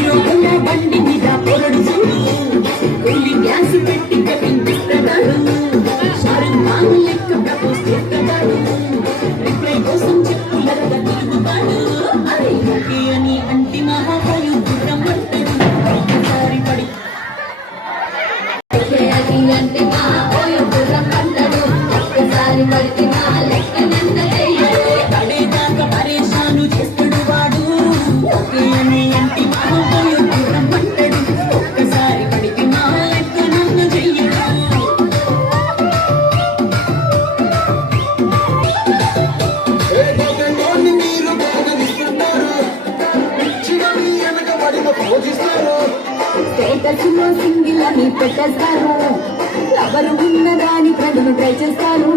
hero Honda బండి మీద పొరడు చూడు వెళ్ళి గ్యాస్ పెట్టి కట్టిస్తాడు షారుఖ్ ఖాన్ లెక్క ప్రపోజ్ చేస్తాడు రిప్లై కోసం చెప్పులగా తిరుగుతాడు అరే ఓకే అని అంటి మహాకాయు గుర్రం పడతాడు ఒక్కసారి పడి అంటే మహాకాయు గుర్రం పడతాడు ఒక్కసారి పడితే మా లెక్కనంత పడేదాకా పరేషాను చేస్తాడు వాడు ఓకే అని అంటి మహాకాయు గుర్రం పడతాడు ఒక్కసారి పడితే మా లెక్కనంత చెయ్యడు స్టేటస్లో సింగిల్ అని పెట్టేస్తారు ఎవరు ఉన్నదాని ప్రజలు ట్రై చేస్తారు